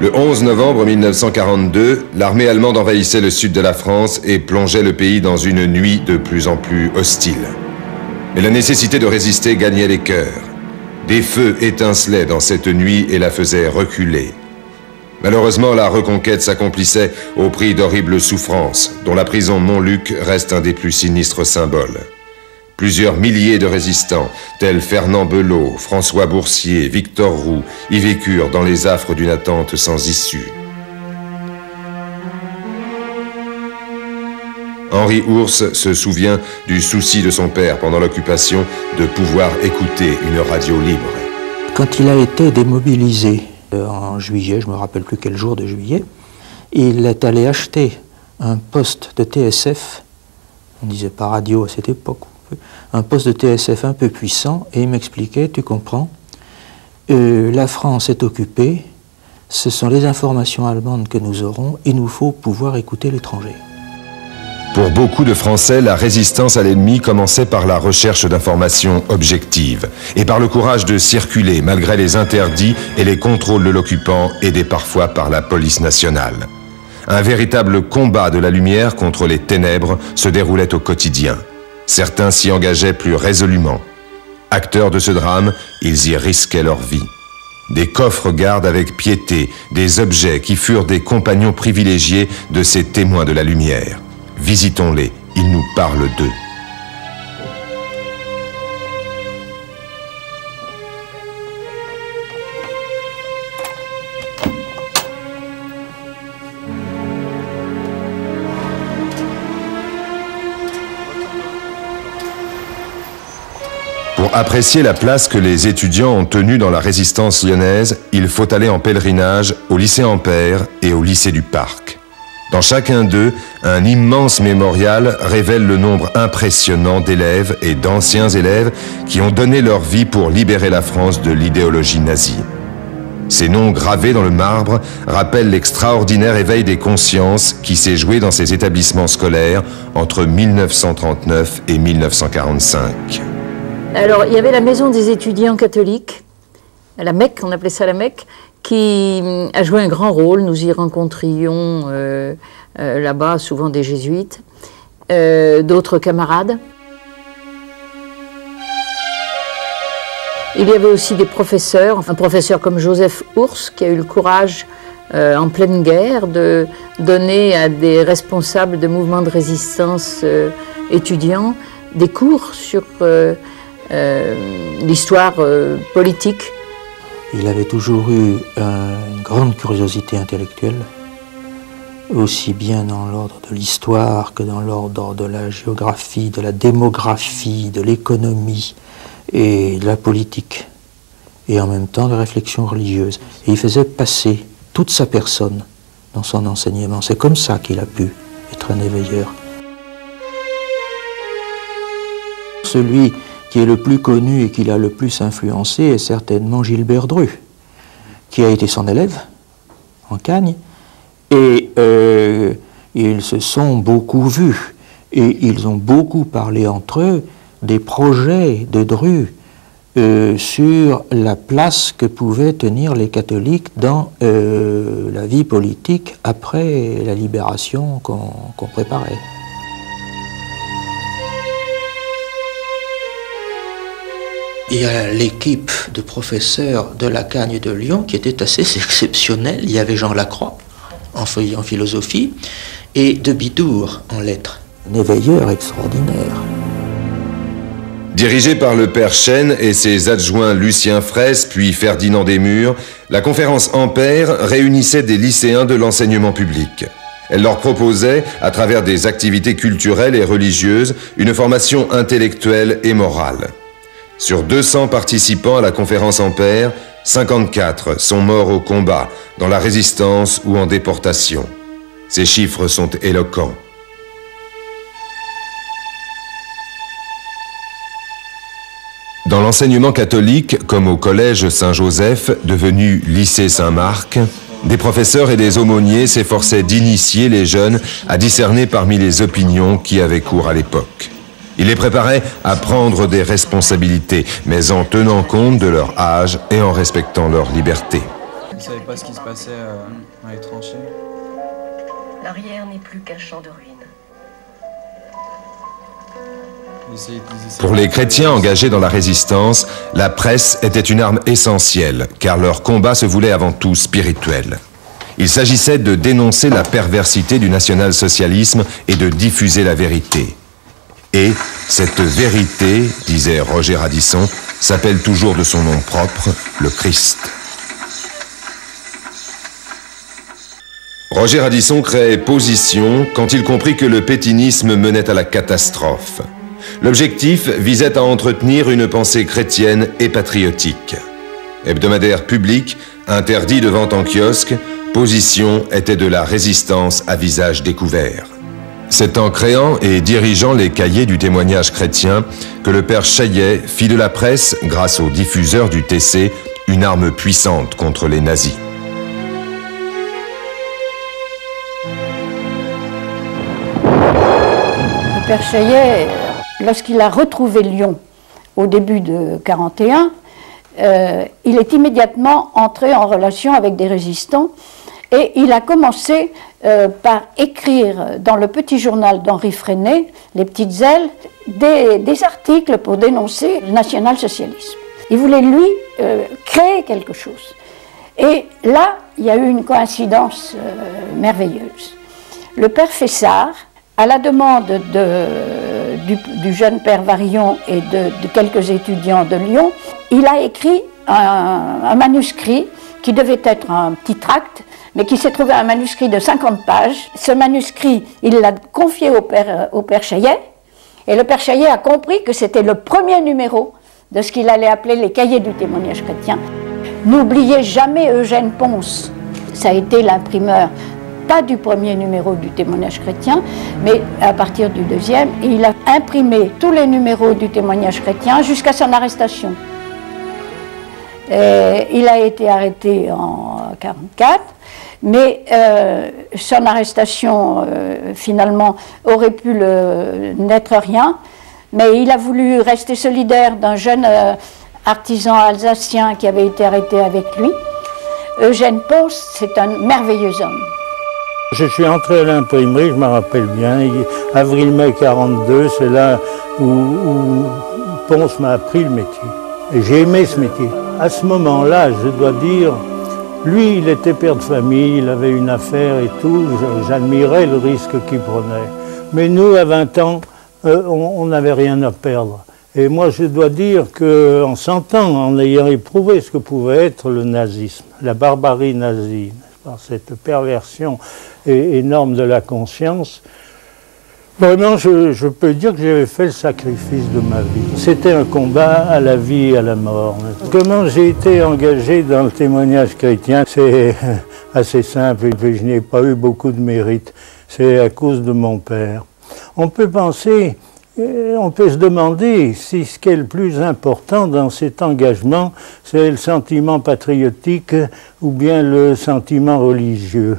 Le 11 novembre 1942, l'armée allemande envahissait le sud de la France et plongeait le pays dans une nuit de plus en plus hostile. Mais la nécessité de résister gagnait les cœurs. Des feux étincelaient dans cette nuit et la faisaient reculer. Malheureusement, la reconquête s'accomplissait au prix d'horribles souffrances, dont la prison Montluc reste un des plus sinistres symboles. Plusieurs milliers de résistants, tels Fernand Belot, François Boursier, Victor Roux, y vécurent dans les affres d'une attente sans issue. Henri Ours se souvient du souci de son père pendant l'occupation de pouvoir écouter une radio libre. Quand il a été démobilisé en juillet, je ne me rappelle plus quel jour de juillet, il est allé acheter un poste de TSF, on ne disait pas radio à cette époque, un poste de TSF un peu puissant, et il m'expliquait, tu comprends, la France est occupée, ce sont les informations allemandes que nous aurons, il nous faut pouvoir écouter l'étranger. Pour beaucoup de Français, la résistance à l'ennemi commençait par la recherche d'informations objectives et par le courage de circuler malgré les interdits et les contrôles de l'occupant aidés parfois par la police nationale. Un véritable combat de la lumière contre les ténèbres se déroulait au quotidien. Certains s'y engageaient plus résolument. Acteurs de ce drame, ils y risquaient leur vie. Des coffres gardent avec piété des objets qui furent des compagnons privilégiés de ces témoins de la lumière. Visitons-les, ils nous parlent d'eux. Pour apprécier la place que les étudiants ont tenue dans la résistance lyonnaise, il faut aller en pèlerinage au lycée Ampère et au lycée du Parc. Dans chacun d'eux, un immense mémorial révèle le nombre impressionnant d'élèves et d'anciens élèves qui ont donné leur vie pour libérer la France de l'idéologie nazie. Ces noms gravés dans le marbre rappellent l'extraordinaire éveil des consciences qui s'est joué dans ces établissements scolaires entre 1939 et 1945. Alors, il y avait la maison des étudiants catholiques, la Mecque, on appelait ça la Mecque, qui a joué un grand rôle. Nous y rencontrions là-bas souvent des jésuites, d'autres camarades. Il y avait aussi des professeurs, un professeur comme Joseph Ours, qui a eu le courage, en pleine guerre, de donner à des responsables de mouvements de résistance étudiants des cours sur l'histoire politique. Il avait toujours eu une grande curiosité intellectuelle, aussi bien dans l'ordre de l'histoire que dans l'ordre de la géographie, de la démographie, de l'économie et de la politique, et en même temps de la réflexion religieuse. Et il faisait passer toute sa personne dans son enseignement. C'est comme ça qu'il a pu être un éveilleur. Celui qui est le plus connu et qui l'a le plus influencé est certainement Gilbert Dru, qui a été son élève en Cagne, et ils se sont beaucoup vus, et ils ont beaucoup parlé entre eux des projets de Dru sur la place que pouvaient tenir les catholiques dans la vie politique après la libération qu'on préparait. Il y a l'équipe de professeurs de la Cagne de Lyon qui était assez exceptionnelle. Il y avait Jean Lacroix en philosophie et de Bidour en lettres. Un éveilleur extraordinaire. Dirigée par le père Chêne et ses adjoints Lucien Fraisse puis Ferdinand Desmurs, la conférence Ampère réunissait des lycéens de l'enseignement public. Elle leur proposait, à travers des activités culturelles et religieuses, une formation intellectuelle et morale. Sur 200 participants à la conférence Ampère, 54 sont morts au combat, dans la résistance ou en déportation. Ces chiffres sont éloquents. Dans l'enseignement catholique, comme au collège Saint-Joseph, devenu lycée Saint-Marc, des professeurs et des aumôniers s'efforçaient d'initier les jeunes à discerner parmi les opinions qui avaient cours à l'époque. Ils les préparaient à prendre des responsabilités, mais en tenant compte de leur âge et en respectant leur liberté. ne savez pas ce qui se passait dans les tranchées? L'arrière n'est plus qu'un champ de ruines. Pour les chrétiens engagés dans la résistance, la presse était une arme essentielle, car leur combat se voulait avant tout spirituel. Il s'agissait de dénoncer la perversité du national-socialisme et de diffuser la vérité. Et cette vérité, disait Roger Radisson, s'appelle toujours de son nom propre, le Christ. Roger Radisson crée Position quand il comprit que le pétinisme menait à la catastrophe. L'objectif visait à entretenir une pensée chrétienne et patriotique. Hebdomadaire public, interdit de vente en kiosque, Position était de la résistance à visage découvert. C'est en créant et dirigeant les cahiers du témoignage chrétien que le père Chaillet fit de la presse, grâce aux diffuseurs du TC, une arme puissante contre les nazis. Le père Chaillet, lorsqu'il a retrouvé Lyon au début de 1941, il est immédiatement entré en relation avec des résistants et il a commencé par écrire dans le petit journal d'Henri Freinet, Les Petites Ailes, des articles pour dénoncer le national-socialisme. Il voulait, lui, créer quelque chose. Et là, il y a eu une coïncidence merveilleuse. Le père Fessard, à la demande du jeune père Varillon et de quelques étudiants de Lyon, il a écrit un manuscrit qui devait être un petit tract, mais qui s'est trouvé un manuscrit de 50 pages. Ce manuscrit, il l'a confié au père Chaillet, et le père Chaillet a compris que c'était le premier numéro de ce qu'il allait appeler les cahiers du témoignage chrétien. N'oubliez jamais Eugène Ponce, ça a été l'imprimeur, pas du premier numéro du témoignage chrétien, mais à partir du deuxième, et il a imprimé tous les numéros du témoignage chrétien jusqu'à son arrestation. Il a été arrêté en 1944, mais son arrestation, finalement, aurait pu n'être rien, mais il a voulu rester solidaire d'un jeune artisan alsacien qui avait été arrêté avec lui. Eugène Ponce, c'est un merveilleux homme. Je suis entré à l'imprimerie, je me rappelle bien, avril-mai 1942, c'est là où Ponce m'a appris le métier. Et j'ai aimé ce métier. À ce moment-là, je dois dire, lui, il était père de famille, il avait une affaire et tout, j'admirais le risque qu'il prenait. Mais nous, à 20 ans, on n'avait rien à perdre. Et moi, je dois dire qu'en sentant, en ayant éprouvé ce que pouvait être le nazisme, la barbarie nazie, cette perversion énorme de la conscience, vraiment, je peux dire que j'avais fait le sacrifice de ma vie. C'était un combat à la vie et à la mort. Comment j'ai été engagé dans le témoignage chrétien, c'est assez simple et je n'ai pas eu beaucoup de mérite. C'est à cause de mon père. On peut penser, on peut se demander si ce qui est le plus important dans cet engagement, c'est le sentiment patriotique ou bien le sentiment religieux.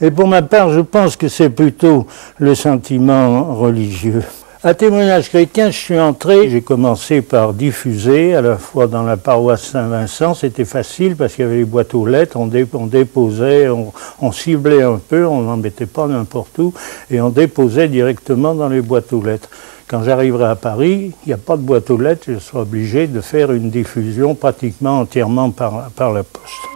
Et pour ma part, je pense que c'est plutôt le sentiment religieux. À Témoignage chrétien, je suis entré, j'ai commencé par diffuser, à la fois dans la paroisse Saint-Vincent, c'était facile parce qu'il y avait les boîtes aux lettres, on déposait, on ciblait un peu, on n'en mettait pas n'importe où, et on déposait directement dans les boîtes aux lettres. Quand j'arriverai à Paris, il n'y a pas de boîte aux lettres, je serai obligé de faire une diffusion pratiquement entièrement par la poste.